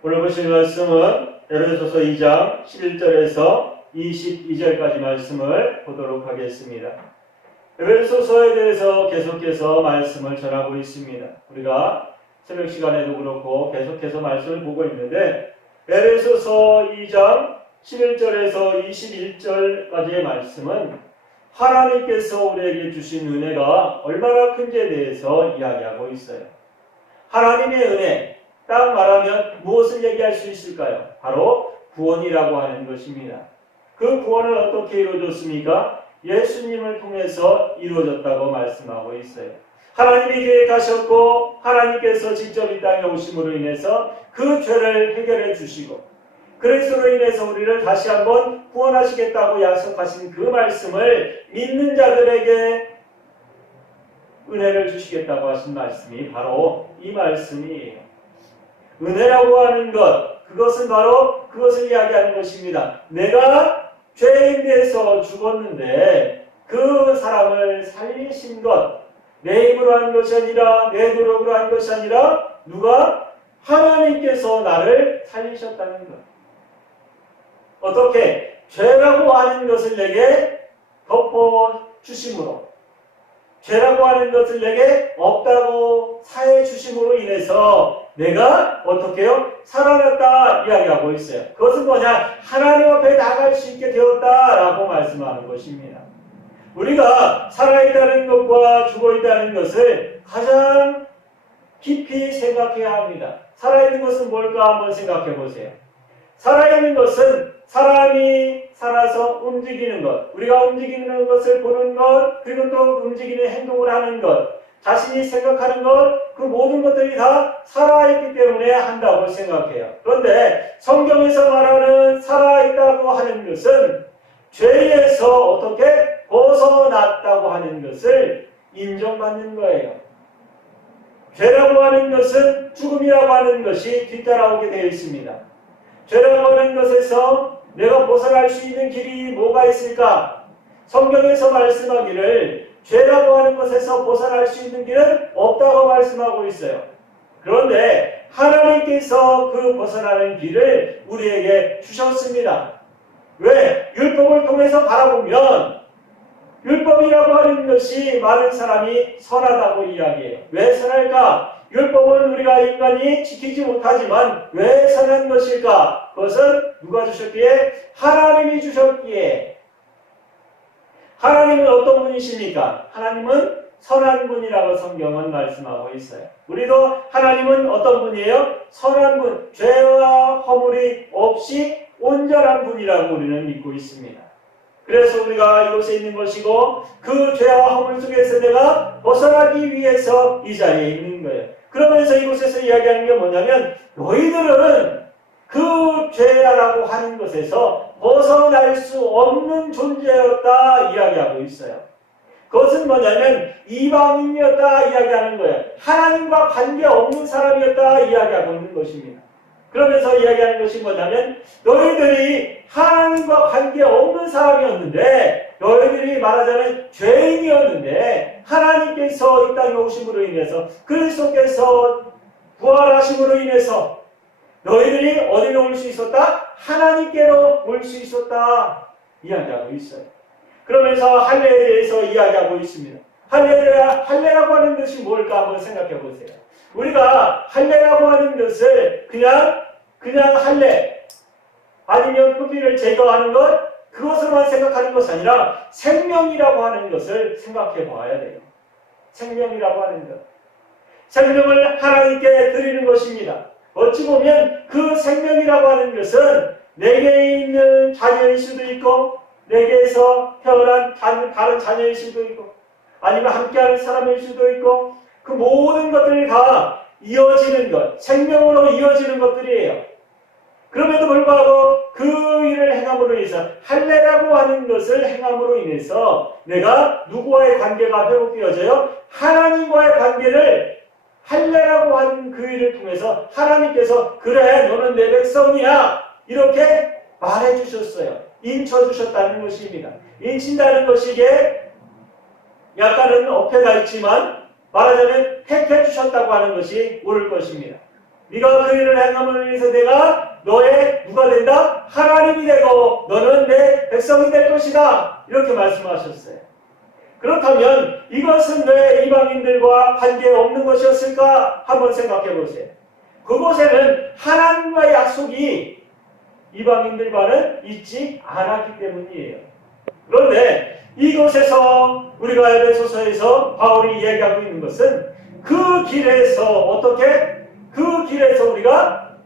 오늘 보실 말씀은 에베소서 2장 11절에서 22절까지 말씀을 보도록 하겠습니다. 에베소서에 대해서 계속해서 말씀을 전하고 있습니다. 우리가 새벽 시간에도 그렇고 계속해서 말씀을 보고 있는데 에베소서 2장 11절에서 21절까지의 말씀은 하나님께서 우리에게 주신 은혜가 얼마나 큰지에 대해서 이야기하고 있어요. 하나님의 은혜, 딱 말하면 무엇을 얘기할 수 있을까요? 바로 구원이라고 하는 것입니다. 그 구원은 어떻게 이루어졌습니까? 예수님을 통해서 이루어졌다고 말씀하고 있어요. 하나님이 계획하셨고 하나님께서 직접 이 땅에 오심으로 인해서 그 죄를 해결해 주시고 그리스도로 인해서 우리를 다시 한번 구원하시겠다고 약속하신 그 말씀을 믿는 자들에게 은혜를 주시겠다고 하신 말씀이 바로 이 말씀이에요. 은혜라고 하는 것, 그것은 바로 그것을 이야기하는 것입니다. 내가 죄인 돼서 죽었는데 그 사람을 살리신 것, 내 힘으로 한 것이 아니라 내 노력으로 한 것이 아니라 누가? 하나님께서 나를 살리셨다는 것. 어떻게? 죄라고 하는 것을 내게 덮어주심으로, 죄라고 하는 것을 내게 없다고 사해 주심으로 인해서 내가 어떻게 해요? 살아났다 이야기하고 있어요. 그것은 뭐냐? 하나님 앞에 나갈 수 있게 되었다라고 말씀하는 것입니다. 우리가 살아있다는 것과 죽어있다는 것을 가장 깊이 생각해야 합니다. 살아있는 것은 뭘까 한번 생각해 보세요. 살아있는 것은 사람이 살아서 움직이는 것, 우리가 움직이는 것을 보는 것, 그리고 또 움직이는 행동을 하는 것, 자신이 생각하는 것, 그 모든 것들이 다 살아있기 때문에 한다고 생각해요. 그런데 성경에서 말하는 살아있다고 하는 것은 죄에서 어떻게 벗어났다고 하는 것을 인정받는 거예요. 죄라고 하는 것은 죽음이라고 하는 것이 뒤따라오게 되어 있습니다. 죄라고 하는 것에서 내가 벗어날 수 있는 길이 뭐가 있을까? 성경에서 말씀하기를 죄라고 하는 것에서 벗어날 수 있는 길은 없다고 말씀하고 있어요. 그런데 하나님께서 그 벗어나는 길을 우리에게 주셨습니다. 왜? 율법을 통해서 바라보면 율법이라고 하는 것이 많은 사람이 선하다고 이야기해요. 왜 선할까? 율법은 우리가 인간이 지키지 못하지만 왜 선한 것일까? 그것은 누가 주셨기에? 하나님이 주셨기에. 하나님은 어떤 분이십니까? 하나님은 선한 분이라고 성경은 말씀하고 있어요. 우리도 하나님은 어떤 분이에요? 선한 분, 죄와 허물이 없이 온전한 분이라고 우리는 믿고 있습니다. 그래서 우리가 이곳에 있는 것이고 그 죄와 허물 속에서 내가 벗어나기 위해서 이 자리에 있는 거예요. 그러면서 이곳에서 이야기하는 게 뭐냐면 너희들은 그 죄라고 하는 것에서 벗어날 수 없는 존재였다 이야기하고 있어요. 그것은 뭐냐면 이방인이었다 이야기하는 거예요. 하나님과 관계없는 사람이었다 이야기하고 있는 것입니다. 그러면서 이야기하는 것이 뭐냐면 너희들이 하나님과 관계없는 사람이었는데 너희들이 말하자면 죄인이었는데 하나님께서 이 땅에 오심으로 인해서 그리스도께서 부활하심으로 인해서 너희들이 어디로 올 수 있었다? 하나님께로 올 수 있었다 이야기하고 있어요. 그러면서 할례에 대해서 이야기하고 있습니다. 할례라고 하는 것이 뭘까 한번 생각해 보세요. 우리가 할례라고 하는 것을 그냥 할례 아니면 흡입을 제거하는 것 그것으로만 생각하는 것이 아니라 생명이라고 하는 것을 생각해 봐야 돼요. 생명이라고 하는 것. 생명을 하나님께 드리는 것입니다. 어찌 보면 그 생명이라고 하는 것은 내게 있는 자녀일 수도 있고 내게서 태어난 다른 자녀일 수도 있고 아니면 함께하는 사람일 수도 있고 그 모든 것들이 다 이어지는 것, 생명으로 이어지는 것들이에요. 그럼에도 불구하고 그 일을 행함으로 인해서 할례라고 하는 것을 행함으로 인해서 내가 누구와의 관계가 회복되어져요? 하나님과의 관계를 할례라고 하는 그 일을 통해서 하나님께서 그래 너는 내 백성이야 이렇게 말해주셨어요. 인쳐주셨다는 것입니다. 인친다는 것이 이게 약간은 어폐가 있지만 말하자면 택해 주셨다고 하는 것이 옳을 것입니다. 네가 그 일을 행함으로 인해서 내가 너의 누가 된다? 하나님이 되고 너는 내 백성이 될 것이다. 이렇게 말씀하셨어요. 그렇다면 이것은 왜 이방인들과 관계없는 것이었을까? 한번 생각해 보세요. 그곳에는 하나님과의 약속이 이방인들과는 있지 않았기 때문이에요. 그런데 이곳에서 우리가 에베소서에서 바울이 이야기하고 있는 것은 그 길에서 그 길에서 우리가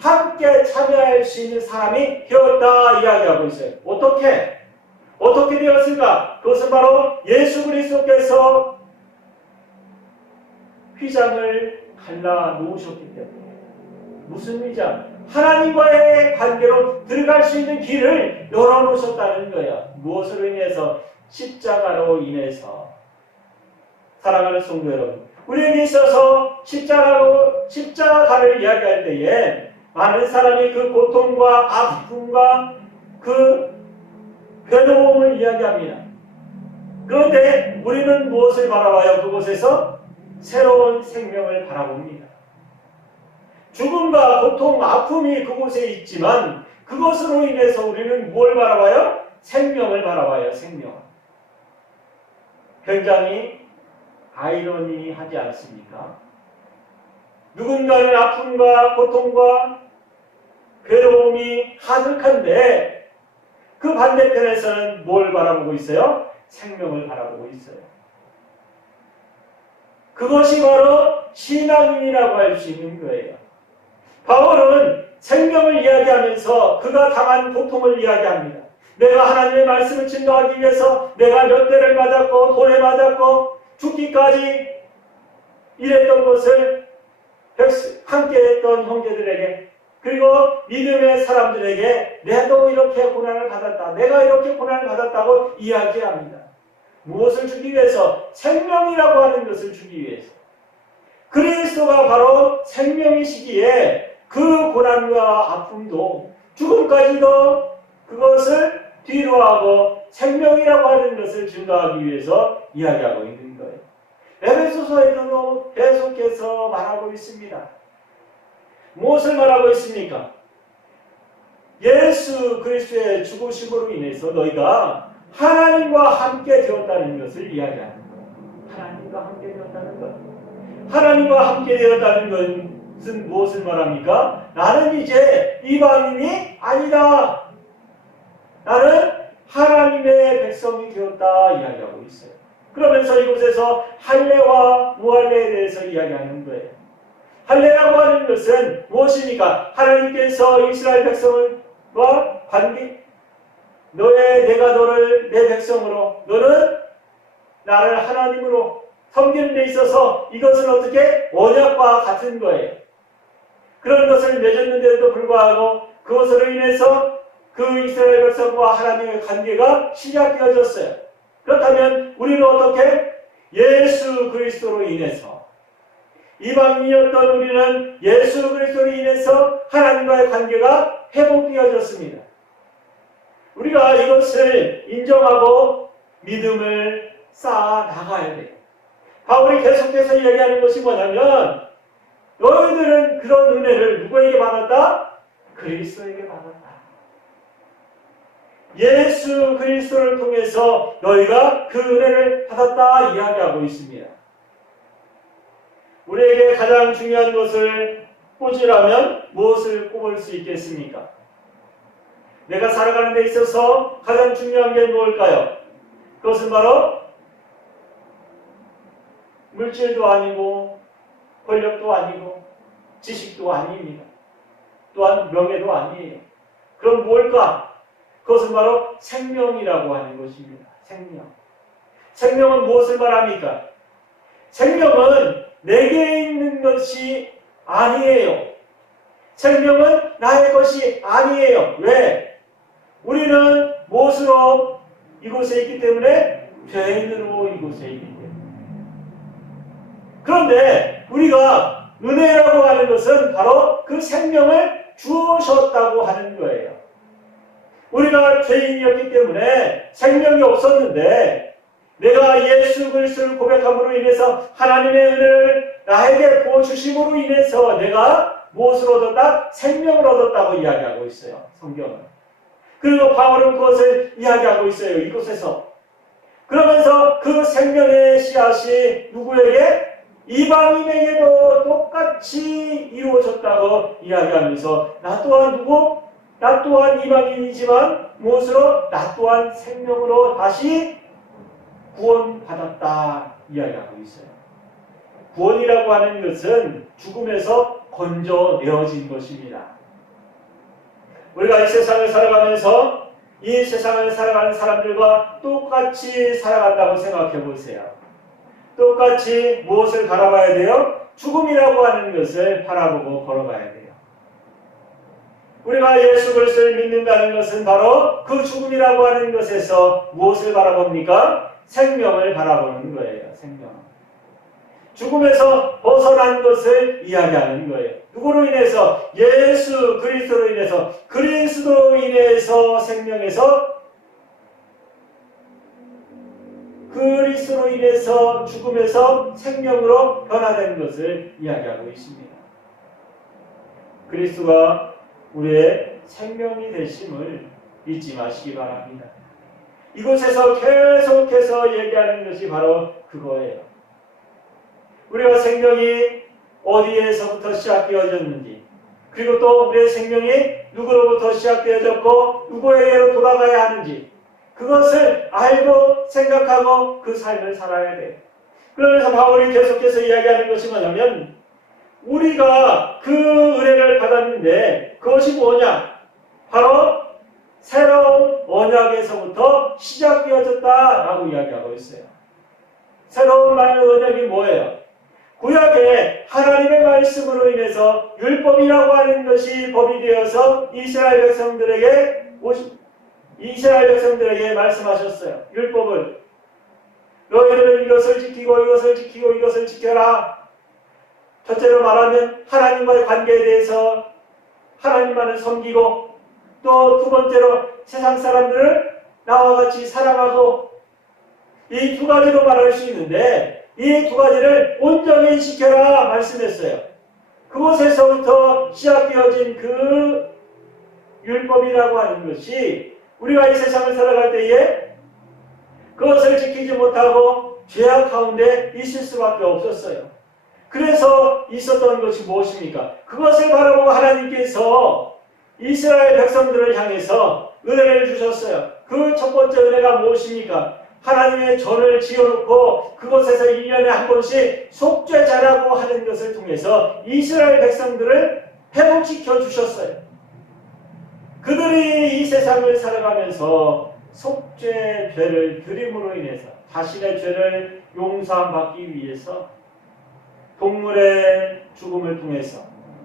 함께 참여할 수 있는 사람이 되었다 이야기하고 있어요. 어떻게 되었을까? 그것은 바로 예수 그리스도께서 휘장을 갈라 놓으셨기 때문에. 무슨 휘장? 하나님과의 관계로 들어갈 수 있는 길을 열어놓으셨다는 거예요. 무엇으로 인해서? 십자가로 인해서. 사랑하는 성도 여러분, 우리에게 있어서 십자가를 이야기할 때에 많은 사람이 그 고통과 아픔과 그 괴로움을 이야기합니다. 그런데 우리는 무엇을 바라봐요? 그곳에서 새로운 생명을 바라봅니다. 죽음과 고통, 아픔이 그곳에 있지만 그것으로 인해서 우리는 뭘 바라봐요? 생명을 바라봐요. 생명. 굉장히 아이러니하지 않습니까? 누군가는 아픔과 고통과 괴로움이 가득한데 그 반대편에서는 뭘 바라보고 있어요? 생명을 바라보고 있어요. 그것이 바로 신앙인이라고 할 수 있는 거예요. 바울은 생명을 이야기하면서 그가 당한 고통을 이야기합니다. 내가 하나님의 말씀을 증거하기 위해서 내가 몇 대를 맞았고 돌에 맞았고 죽기까지 일했던 것을 함께했던 형제들에게 그리고 믿음의 사람들에게 내도 이렇게 고난을 받았다. 내가 이렇게 고난을 받았다고 이야기합니다. 무엇을 주기 위해서? 생명이라고 하는 것을 주기 위해서. 그리스도가 바로 생명이시기에 그 고난과 아픔도 죽음까지도 그것을 뒤로하고 생명이라고 하는 것을 증거하기 위해서 이야기하고 있는 거예요. 에베소서에서도 계속해서 말하고 있습니다. 무엇을 말하고 있습니까? 예수 그리스도의 죽으심으로 인해서 너희가 하나님과 함께 되었다는 것을 이야기하는 거예요. 하나님과 함께 되었다는 것. 하나님과 함께 되었다는 것은 무엇을 말합니까? 나는 이제 이방인이 아니다. 나는 하나님의 백성이 되었다 이야기하고 있어요. 그러면서 이곳에서 할례와 무할례에 대해서 이야기하는 거예요. 할례라고 하는 것은 무엇입니까? 하나님께서 이스라엘 백성과 관계, 내가 너를 내 백성으로, 너는 나를 하나님으로 섬기는 데 있어서 이것은 어떻게? 언약과 같은 거예요. 그런 것을 맺었는데도 불구하고 그것으로 인해서 그 이스라엘 백성과 하나님의 관계가 시작되어졌어요. 그렇다면 우리는 어떻게? 예수 그리스도로 인해서 이방인이었던 우리는 예수 그리스도로 인해서 하나님과의 관계가 회복되어졌습니다. 우리가 이것을 인정하고 믿음을 쌓아 나가야 돼요. 바울이 계속해서 이야기하는 것이 뭐냐면 너희들은 그런 은혜를 누구에게 받았다? 그리스도에게 받았다. 예수 그리스도를 통해서 너희가 그 은혜를 받았다 이야기하고 있습니다. 우리에게 가장 중요한 것을 꽂으라면 무엇을 꼽을 수 있겠습니까? 내가 살아가는 데 있어서 가장 중요한 게 무엇일까요? 그것은 바로 물질도 아니고 권력도 아니고 지식도 아닙니다. 또한 명예도 아니에요. 그럼 뭘까? 그것은 바로 생명이라고 하는 것입니다. 생명. 생명은 무엇을 말합니까? 생명은 내게 있는 것이 아니에요. 생명은 나의 것이 아니에요. 왜? 우리는 무엇으로 이곳에 있기 때문에? 죄인으로 이곳에 있기 때문에. 그런데 우리가 은혜라고 하는 것은 바로 그 생명을 주셨다고 하는 거예요. 우리가 죄인이었기 때문에 생명이 없었는데 내가 예수 그리스도를 고백함으로 인해서 하나님의 은혜를 나에게 부어주심으로 인해서 내가 무엇을 얻었다? 생명을 얻었다고 이야기하고 있어요. 성경은. 그리고 바울은 그것을 이야기하고 있어요. 이곳에서. 그러면서 그 생명의 씨앗이 누구에게? 이방인에게도 똑같이 이루어졌다고 이야기하면서 나 또한 누구? 나 또한 이방인이지만 무엇으로? 나 또한 생명으로 다시 구원받았다 이야기하고 있어요. 구원이라고 하는 것은 죽음에서 건져내어진 것입니다. 우리가 이 세상을 살아가면서 이 세상을 살아가는 사람들과 똑같이 살아간다고 생각해 보세요. 똑같이 무엇을 바라봐야 돼요? 죽음이라고 하는 것을 바라보고 걸어가야 돼요. 우리가 예수 그리스도를 믿는다는 것은 바로 그 죽음이라고 하는 것에서 무엇을 바라봅니까? 생명을 바라보는 거예요. 생명. 죽음에서 벗어난 것을 이야기하는 거예요. 누구로 인해서? 예수 그리스도로 인해서. 그리스도로 인해서 생명에서 그리스도로 인해서 죽음에서 생명으로 변화된 것을 이야기하고 있습니다. 그리스도가 우리의 생명이 되심을 잊지 마시기 바랍니다. 이곳에서 계속해서 얘기하는 것이 바로 그거예요. 우리가 생명이 어디에서부터 시작되어졌는지, 그리고 또 우리의 생명이 누구로부터 시작되어졌고 누구에게로 돌아가야 하는지, 그것을 알고 생각하고 그 삶을 살아야 돼요. 그러면서 바울이 계속해서 이야기하는 것이 뭐냐면, 우리가 그 은혜를 받았는데 그것이 뭐냐? 바로 새로운 언약에서부터 시작되어졌다라고 이야기하고 있어요. 새로운 언약이 뭐예요? 구약에 하나님의 말씀으로 인해서 율법이라고 하는 것이 법이 되어서 이스라엘 백성들에게 말씀하셨어요. 율법을. 너희들은 이것을 지키고 이것을 지키고 이것을 지켜라. 첫째로 말하면 하나님과의 관계에 대해서 하나님만을 섬기고, 또 두 번째로 세상 사람들을 나와 같이 사랑하고, 이 두 가지로 말할 수 있는데 이 두 가지를 온전히 지켜라 말씀했어요. 그곳에서부터 시작되어진 그 율법이라고 하는 것이 우리가 이 세상을 살아갈 때에 그것을 지키지 못하고 죄악 가운데 있을 수밖에 없었어요. 그래서 있었던 것이 무엇입니까? 그것을 바라보고 하나님께서 이스라엘 백성들을 향해서 은혜를 주셨어요. 그 첫 번째 은혜가 무엇입니까? 하나님의 전을 지어놓고 그곳에서 1년에 한 번씩 속죄제라고 하는 것을 통해서 이스라엘 백성들을 회복시켜 주셨어요. 그들이 이 세상을 살아가면서 속죄죄를 드림으로 인해서 자신의 죄를 용서받기 위해서 동물의 죽음을 통해서,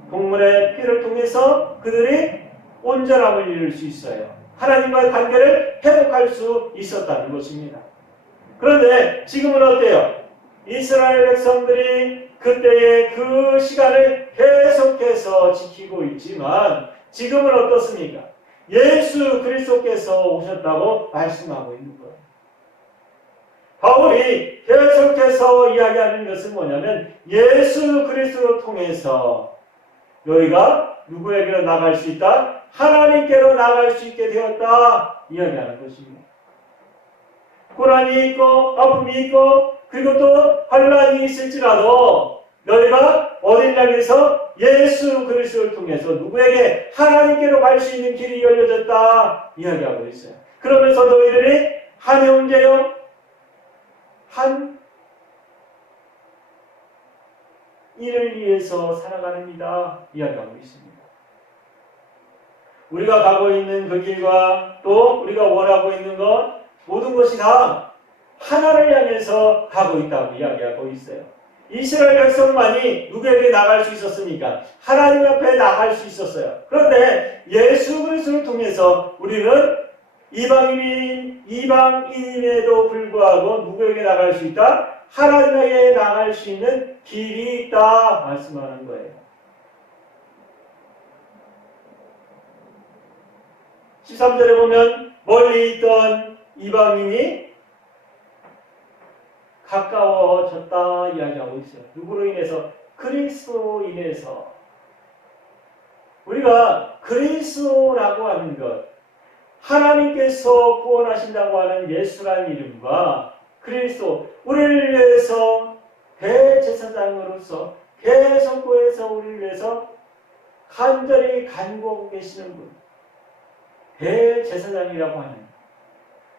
동물의 피를 통해서 그들이 온전함을 이룰 수 있어요. 하나님과의 관계를 회복할 수 있었다는 것입니다. 그런데 지금은 어때요? 이스라엘 백성들이 그때의 그 시간을 계속해서 지키고 있지만 지금은 어떻습니까? 예수 그리스도께서 오셨다고 말씀하고 있는 거예요. 바울이 계속해서 이야기하는 것은 뭐냐면 예수 그리스도를 통해서 너희가 누구에게로 나갈 수 있다? 하나님께로 나갈 수 있게 되었다 이야기하는 것입니다. 고난이 있고 아픔이 있고 그리고 또 환난이 있을지라도 너희가 어딘 향해서 예수 그리스도를 통해서 누구에게 하나님께로 갈 수 있는 길이 열려졌다 이야기하고 있어요. 그러면서 너희들이 한 형제요 한 일을 위해서 살아가는이다 이야기하고 있습니다. 우리가 가고 있는 그 길과 또 우리가 원하고 있는 것 모든 것이 다 하나를 향해서 가고 있다고 이야기하고 있어요. 이스라엘 백성만이 누구에게 나갈 수 있었습니까? 하나님 앞에 나갈 수 있었어요. 그런데 예수 그리스도를 통해서 우리는 이방인임에도 불구하고 누구에게 나갈 수 있다? 하나님에게 나갈 수 있는 길이 있다 말씀하는 거예요. 13절에 보면 멀리 있던 이방인이 가까워졌다 이야기하고 있어요. 누구로 인해서? 그리스도로 인해서. 우리가 그리스도라고 하는 것, 하나님께서 구원하신다고 하는 예수라는 이름과 그리스도, 우리를 위해서 대제사장으로서 계속구해서 우리를 위해서 간절히 간구하고 계시는 분, 대제사장이라고 하는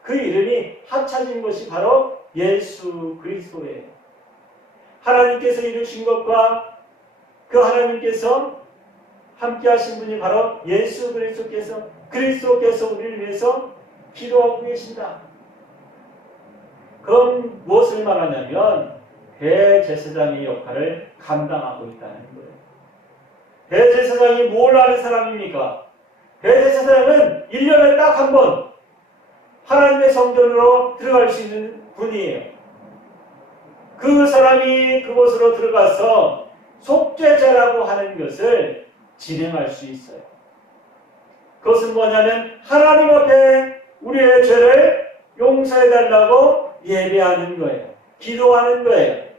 그 이름이 합쳐진 것이 바로 예수 그리스도예요. 하나님께서 이루신 것과 그 하나님께서 함께 하신 분이 바로 예수 그리스도께서 우리를 위해서 기도하고 계신다. 그럼 무엇을 말하냐면 대제사장의 역할을 감당하고 있다는 거예요. 대제사장이 뭘 하는 사람입니까? 대제사장은 1년에 딱 한 번 하나님의 성전으로 들어갈 수 있는 분이에요. 그 사람이 그곳으로 들어가서 속죄제라고 하는 것을 진행할 수 있어요. 그것은 뭐냐면 하나님 앞에 우리의 죄를 용서해달라고 예배하는 거예요. 기도하는 거예요.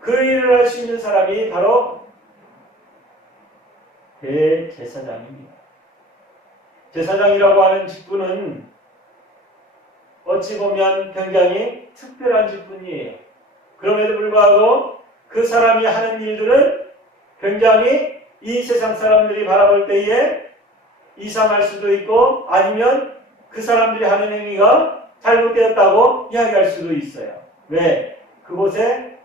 그 일을 할 수 있는 사람이 바로 대제사장입니다. 제사장이라고 하는 직분은 어찌 보면 굉장히 특별한 직분이에요. 그럼에도 불구하고 그 사람이 하는 일들은 굉장히 이 세상 사람들이 바라볼 때에 이상할 수도 있고 아니면 그 사람들이 하는 행위가 잘못되었다고 이야기할 수도 있어요. 왜? 그곳에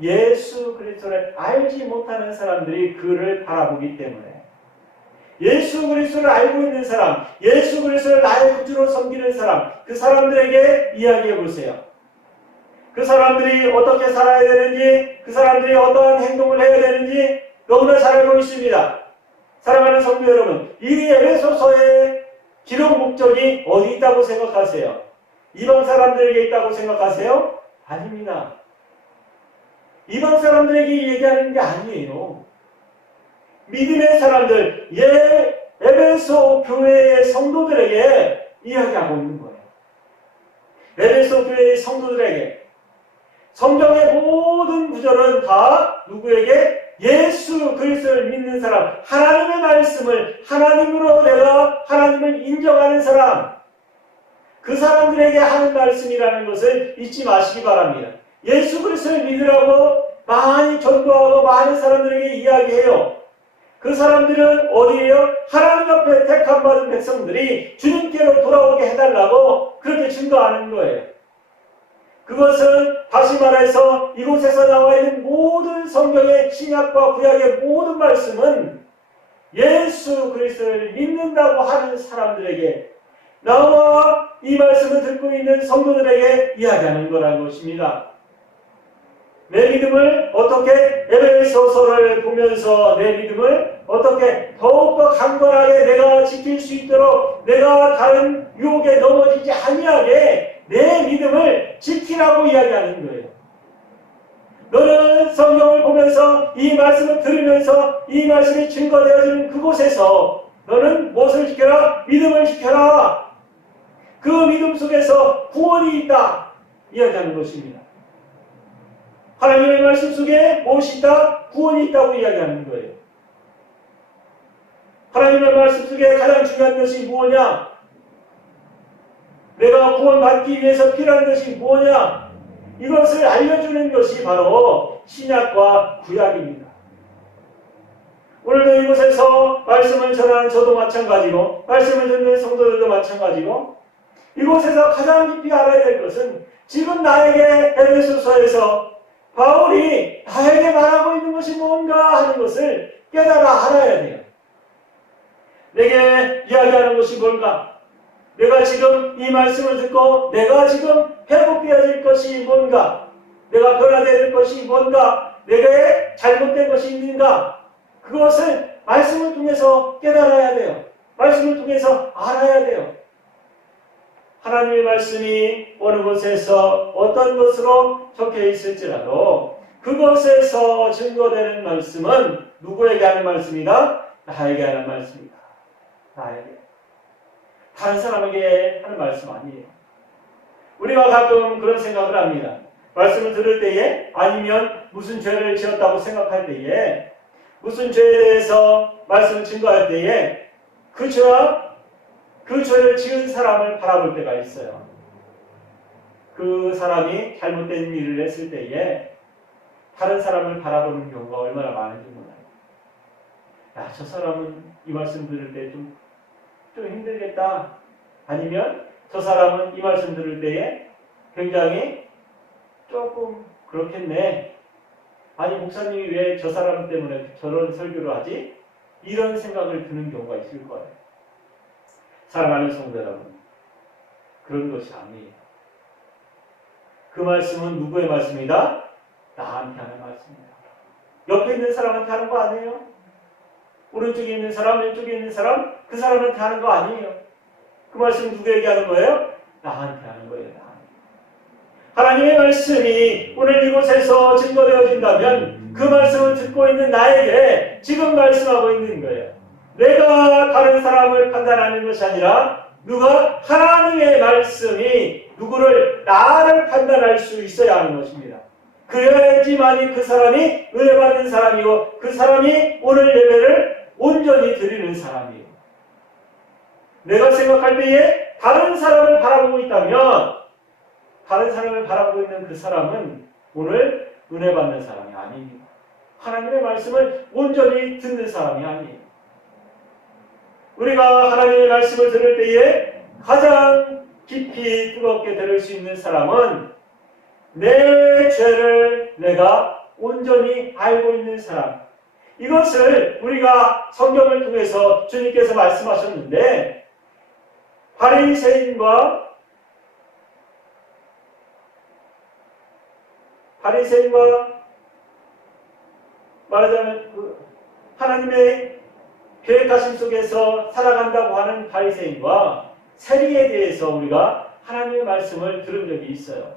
예수 그리스도를 알지 못하는 사람들이 그를 바라보기 때문에. 예수 그리스도를 알고 있는 사람, 예수 그리스도를 나의 구주로 섬기는 사람, 그 사람들에게 이야기해 보세요. 그 사람들이 어떻게 살아야 되는지, 그 사람들이 어떠한 행동을 해야 되는지 너무나 잘 알고 있습니다. 사랑하는 성도 여러분, 이 에베소서의 기록 목적이 어디 있다고 생각하세요? 이방 사람들에게 있다고 생각하세요? 아닙니다. 이방 사람들에게 얘기하는 게 아니에요. 믿음의 사람들, 에베소 교회의 성도들에게 이야기하고 있는 거예요. 에베소 교회의 성도들에게. 성경의 모든 구절은 다 누구에게? 예수 그리스도를 믿는 사람, 하나님의 말씀을 하나님으로 내가 하나님을 인정하는 사람, 그 사람들에게 하는 말씀이라는 것을 잊지 마시기 바랍니다. 예수 그리스도를 믿으라고 많이 전도하고 많은 사람들에게 이야기해요. 그 사람들은 어디에요? 하나님 앞에 택함 받은 백성들이 주님께로 돌아오게 해달라고 그렇게 증거하는 거예요. 그것은 다시 말해서 이곳에서 나와 있는 모든 성경의 신약과 구약의 모든 말씀은 예수 그리스도를 믿는다고 하는 사람들에게, 나와 이 말씀을 듣고 있는 성도들에게 이야기하는 거라는 것입니다. 내 믿음을 어떻게, 에베소서를 보면서 내 믿음을 어떻게 더욱더 강건하게 내가 지킬 수 있도록, 내가 다른 유혹에 넘어지지 아니하게 내 믿음을 지키라고 이야기하는 거예요. 너는 성경을 보면서 이 말씀을 들으면서 이 말씀이 증거되어지는 그곳에서 너는 무엇을 지켜라? 믿음을 지켜라. 그 믿음 속에서 구원이 있다 이야기하는 것입니다. 하나님의 말씀 속에 무엇이 있다? 구원이 있다고 이야기하는 거예요. 하나님의 말씀 속에 가장 중요한 것이 무엇이냐? 내가 구원받기 위해서 필요한 것이 뭐냐? 이것을 알려주는 것이 바로 신약과 구약입니다. 오늘도 이곳에서 말씀을 전하는 저도 마찬가지고 말씀을 듣는 성도들도 마찬가지고 이곳에서 가장 깊이 알아야 될 것은 지금 나에게 에베소서에서 바울이 나에게 말하고 있는 것이 뭔가 하는 것을 깨달아 알아야 돼요. 내게 이야기하는 것이 뭔가? 내가 지금 이 말씀을 듣고 내가 지금 회복되어질 것이 뭔가? 내가 변화될 것이 뭔가? 내게 잘못된 것이 있는가? 그것을 말씀을 통해서 깨달아야 돼요. 말씀을 통해서 알아야 돼요. 하나님의 말씀이 어느 곳에서 어떤 것으로 적혀 있을지라도 그것에서 증거되는 말씀은 누구에게 하는 말씀이다? 나에게 하는 말씀이다. 나에게. 다른 사람에게 하는 말씀 아니에요. 우리가 가끔 그런 생각을 합니다. 말씀을 들을 때에, 아니면 무슨 죄를 지었다고 생각할 때에, 무슨 죄에 대해서 말씀을 증거할 때에 그 죄와 그 죄를 지은 사람을 바라볼 때가 있어요. 그 사람이 잘못된 일을 했을 때에 다른 사람을 바라보는 경우가 얼마나 많은지 몰라요. 야, 저 사람은 이 말씀 들을 때 좀 힘들겠다. 아니면 저 사람은 이 말씀 들을 때에 굉장히 조금 그렇겠네. 아니, 목사님이 왜 저 사람 때문에 저런 설교를 하지? 이런 생각을 드는 경우가 있을 거예요. 사랑하는 성도 여러분, 그런 것이 아니에요. 그 말씀은 누구의 말씀이다? 나한테 하는 말씀이다. 옆에 있는 사람한테 하는 거 아니에요? 오른쪽에 있는 사람, 왼쪽에 있는 사람, 그 사람한테 하는 거 아니에요. 그 말씀 누구에게 하는 거예요? 나한테 하는 거예요. 나한테. 하나님의 말씀이 오늘 이곳에서 증거되어진다면 그 말씀을 듣고 있는 나에게 지금 말씀하고 있는 거예요. 내가 다른 사람을 판단하는 것이 아니라 누가 하나님의 말씀이 누구를 나를 판단할 수 있어야 하는 것입니다. 그래야지만이 그 사람이 은혜 받는 사람이고 그 사람이 오늘 예배를 온전히 드리는 사람이에요. 내가 생각할 때에 다른 사람을 바라보고 있다면 다른 사람을 바라보고 있는 그 사람은 오늘 은혜 받는 사람이 아닙니다. 하나님의 말씀을 온전히 듣는 사람이 아니에요. 우리가 하나님의 말씀을 들을 때에 가장 깊이 뜨겁게 들을 수 있는 사람은 내 죄를 내가 온전히 알고 있는 사람. 이것을 우리가 성경을 통해서 주님께서 말씀하셨는데 바리새인과 말하자면 하나님의 계획하심 속에서 살아간다고 하는 바리새인과 세리에 대해서 우리가 하나님의 말씀을 들은 적이 있어요.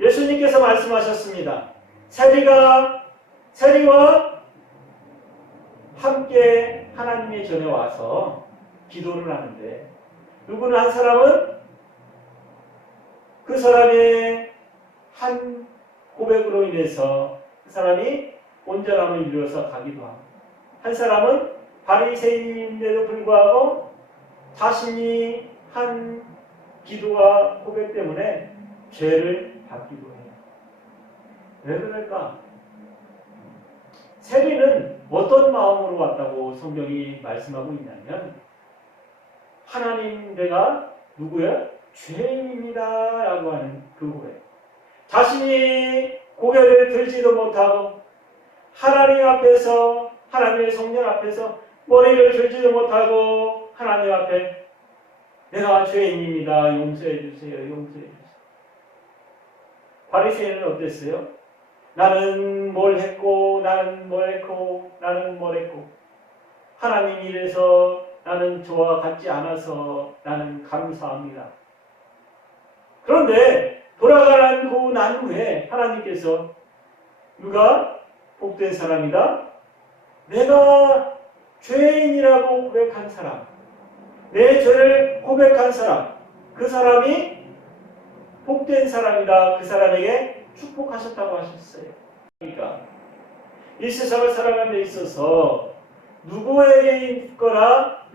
예수님께서 말씀하셨습니다. 세리와 함께 하나님의 전에 와서 기도를 하는데 누구는 한 사람은 그 사람의 한 고백으로 인해서 그 사람이 온전함을 이루어서 가기도 하고 한 사람은 바리새인인데도 불구하고 자신이 한 기도와 고백 때문에 죄를 받기도 해요. 왜 그럴까? 세리는 어떤 마음으로 왔다고 성경이 말씀하고 있냐면 하나님 내가 누구야? 죄인입니다 라고 하는 그 고백. 자신이 고개를 들지도 못하고 하나님 앞에서 하나님의 성령 앞에서 머리를 들지도 못하고 하나님 앞에 내가 죄인입니다. 용서해 주세요. 용서해 주세요. 바리새인은 어땠어요? 나는 뭘 했고 나는 뭘 했고 나는 뭘 했고 하나님 이래서 나는 저와 같지 않아서 나는 감사합니다. 그런데 돌아가고 난 후에 하나님께서 누가 복된 사람이다? 내가 죄인이라고 고백한 사람, 내 죄를 고백한 사람, 그 사람이 복된 사람이다. 그 사람에게 축복하셨다고 하셨어요. 그러니까 이 세상을 살아가는 데 있어서 누구에게 있거나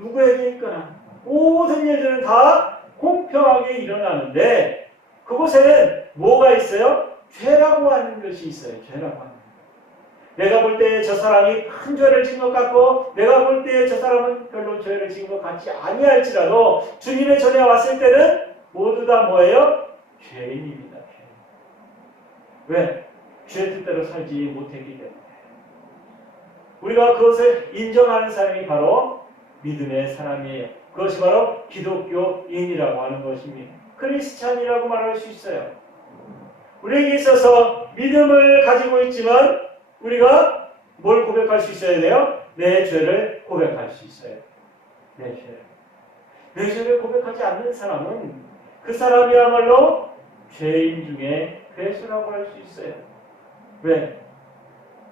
모든 일들은 다 공평하게 일어나는데 그곳에는 뭐가 있어요? 죄라고 하는 것이 있어요. 죄라고 하는 것. 내가 볼 때 저 사람이 큰 죄를 지은 것 같고 내가 볼 때 저 사람은 별로 죄를 지은 것 같지 아니할지라도 주님의 전에 왔을 때는 모두 다 뭐예요? 죄인입니다. 죄인. 왜? 죄 뜻대로 살지 못했기 때문에. 우리가 그것을 인정하는 사람이 바로 믿음의 사람이에요. 그것이 바로 기독교인이라고 하는 것입니다. 크리스찬이라고 말할 수 있어요. 우리에게 있어서 믿음을 가지고 있지만 우리가 뭘 고백할 수 있어야 돼요? 내 죄를 고백할 수 있어요. 내 죄를. 내 죄를 고백하지 않는 사람은 그 사람이야말로 죄인 중에 괴수라고 할 수 있어요. 왜?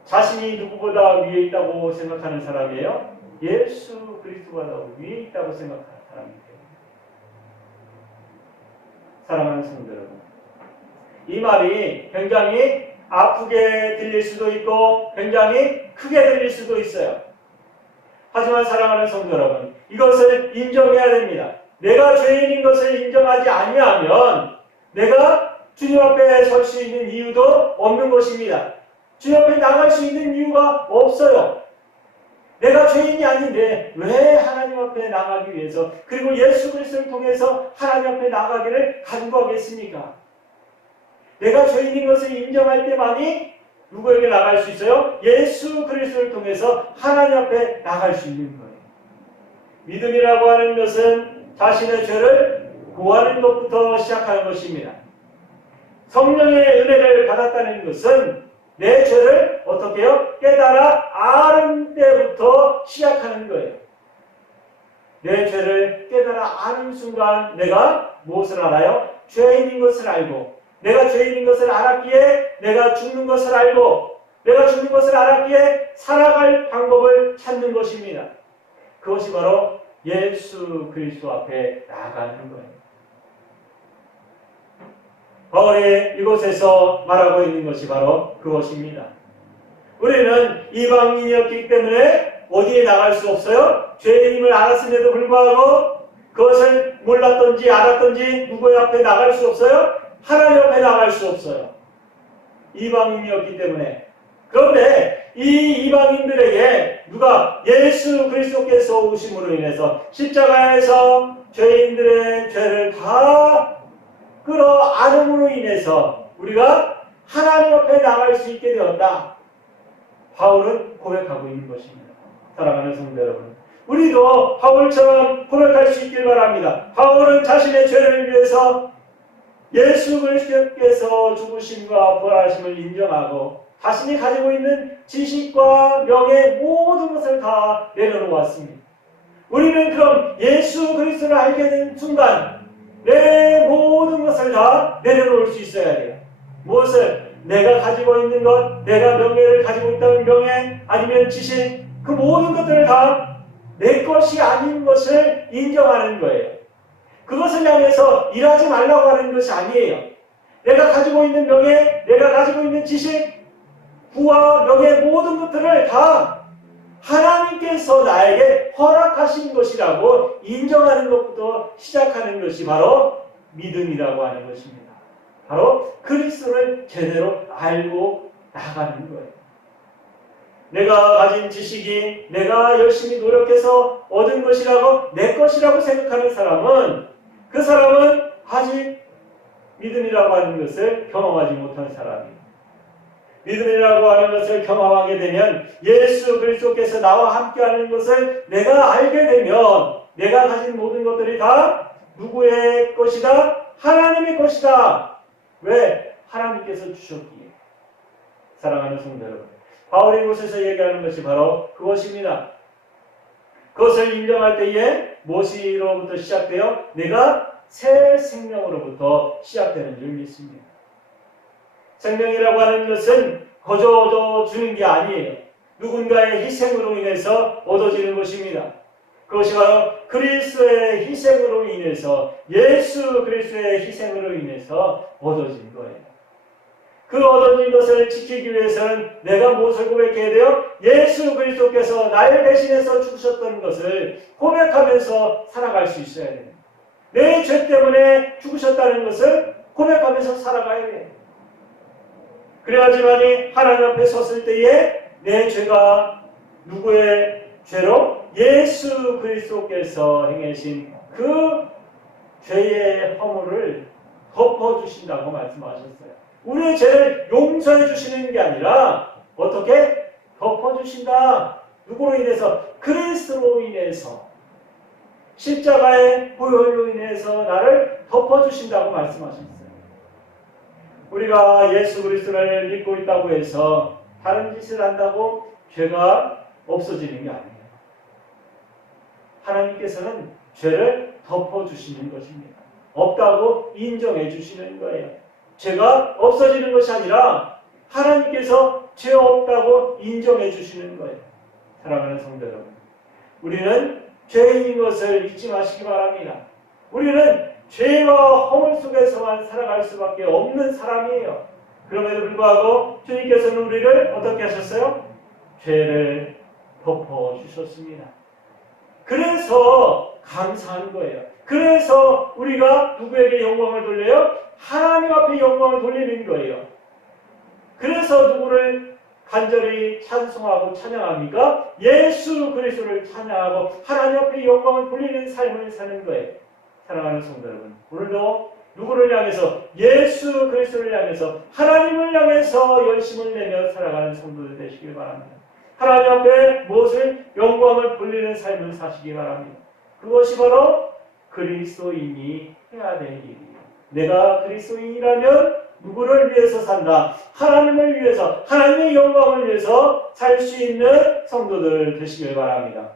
자신이 누구보다 위에 있다고 생각하는 사람이에요? 예수 그리스도보다 위에 있다고 생각하는 사람이에요. 사랑하는 성도 여러분, 이 말이 굉장히 아프게 들릴 수도 있고 굉장히 크게 들릴 수도 있어요. 하지만 사랑하는 성도 여러분, 이것을 인정해야 됩니다. 내가 죄인인 것을 인정하지 아니하면 내가 주님 앞에 설 수 있는 이유도 없는 것입니다. 주님 앞에 나갈 수 있는 이유가 없어요. 내가 죄인이 아닌데 왜 하나님 앞에 나가기 위해서, 그리고 예수 그리스도를 통해서 하나님 앞에 나가기를 간구하겠습니까? 내가 죄인인 것을 인정할 때만이 누구에게 나갈 수 있어요? 예수 그리스도를 통해서 하나님 앞에 나갈 수 있는 거예요. 믿음이라고 하는 것은 자신의 죄를 구하는 것부터 시작하는 것입니다. 성령의 은혜를 받았다는 것은 내 죄를 어떻게 해요? 깨달아 아는 때부터 시작하는 거예요. 내 죄를 깨달아 아는 순간 내가 무엇을 알아요? 죄인인 것을 알고, 내가 죄인인 것을 알았기에 내가 죽는 것을 알고, 내가 죽는 것을 알았기에 살아갈 방법을 찾는 것입니다. 그것이 바로 예수 그리스도 앞에 나아가는 거예요. 바울이 이곳에서 말하고 있는 것이 바로 그것입니다. 우리는 이방인이었기 때문에 어디에 나갈 수 없어요? 죄인임을 알았음에도 불구하고 그것을 몰랐던지 알았던지 누구의 앞에 나갈 수 없어요? 하나님 앞에 나갈 수 없어요. 이방인이었기 때문에. 그런데 이 이방인들에게 누가 예수 그리스도께서 오심으로 인해서 십자가에서 죄인들의 죄를 다 끌어안음으로 인해서 우리가 하나님 앞에 나갈 수 있게 되었다. 바울은 고백하고 있는 것입니다. 사랑하는 성도 여러분, 우리도 바울처럼 고백할 수 있길 바랍니다. 바울은 자신의 죄를 위해서 예수 그리스도께서 죽으심과 부활하심을 인정하고 자신이 가지고 있는 지식과 명예 모든 것을 다 내려놓았습니다. 우리는 그럼 예수 그리스도를 알게 된 순간 내 모든 것을 다 내려놓을 수 있어야 돼요. 무엇을? 내가 가지고 있는 것, 내가 명예를 가지고 있다는 명예, 아니면 지식, 그 모든 것들을 다 내 것이 아닌 것을 인정하는 거예요. 그것을 향해서 일하지 말라고 하는 것이 아니에요. 내가 가지고 있는 명예, 내가 가지고 있는 지식, 부와 명예 모든 것들을 다 하나님께서 나에게 허락하신 것이라고 인정하는 것부터 시작하는 것이 바로 믿음이라고 하는 것입니다. 바로 그리스도를 제대로 알고 나가는 거예요. 내가 가진 지식이 내가 열심히 노력해서 얻은 것이라고 내 것이라고 생각하는 사람은, 그 사람은 아직 믿음이라고 하는 것을 경험하지 못한 사람이에요. 믿음이라고 하는 것을 경험하게 되면 예수 그리스도께서 나와 함께하는 것을 내가 알게 되면 내가 가진 모든 것들이 다 누구의 것이다? 하나님의 것이다. 왜? 하나님께서 주셨기에. 사랑하는 성도 여러분, 바울이 이곳에서 얘기하는 것이 바로 그것입니다. 그것을 인정할 때에 무엇으로부터 시작돼요? 내가 새 생명으로부터 시작되는 줄 믿습니다. 생명이라고 하는 것은 거저 얻어주는 게 아니에요. 누군가의 희생으로 인해서 얻어지는 것입니다. 그것이 바로 그리스도의 희생으로 인해서, 예수 그리스도의 희생으로 인해서 얻어진 거예요. 그 얻어진 것을 지키기 위해서는 내가 무엇을 고백해야 돼요? 예수 그리스도께서 나를 대신해서 죽으셨던 것을 고백하면서 살아갈 수 있어야 돼요. 내 죄 때문에 죽으셨다는 것을 고백하면서 살아가야 돼요. 그래야지만이 하나님 앞에 섰을 때에 내 죄가 누구의 죄로? 예수 그리스도께서 행하신 그 죄의 허물을 덮어주신다고 말씀하셨어요. 우리의 죄를 용서해 주시는 게 아니라 어떻게? 덮어주신다. 누구로 인해서? 그리스도로 인해서. 십자가의 보혈로 인해서 나를 덮어주신다고 말씀하셨어요. 우리가 예수 그리스도를 믿고 있다고 해서 다른 짓을 한다고 죄가 없어지는 게 아니에요. 하나님께서는 죄를 덮어주시는 것입니다. 없다고 인정해 주시는 거예요. 죄가 없어지는 것이 아니라 하나님께서 죄 없다고 인정해 주시는 거예요. 사랑하는 성도 여러분, 우리는 죄인인 것을 잊지 마시기 바랍니다. 우리는 죄와 허물 속에서만 살아갈 수밖에 없는 사람이에요. 그럼에도 불구하고 주님께서는 우리를 어떻게 하셨어요? 죄를 덮어주셨습니다. 그래서 감사한 거예요. 그래서 우리가 누구에게 영광을 돌려요? 하나님 앞에 영광을 돌리는 거예요. 그래서 누구를 간절히 찬송하고 찬양합니까? 예수 그리스도를 찬양하고 하나님 앞에 영광을 돌리는 삶을 사는 거예요. 사랑하는 성도 여러분, 오늘도 누구를 향해서? 예수 그리스도를 향해서, 하나님을 향해서 열심을 내며 살아가는 성도들 되시길 바랍니다. 하나님 앞에 무엇을? 영광을 돌리는 삶을 사시기 바랍니다. 그것이 바로 그리스도인이 해야 될 일이에요. 내가 그리스도인이라면 누구를 위해서 산다? 하나님을 위해서, 하나님의 영광을 위해서 살 수 있는 성도들 되시길 바랍니다.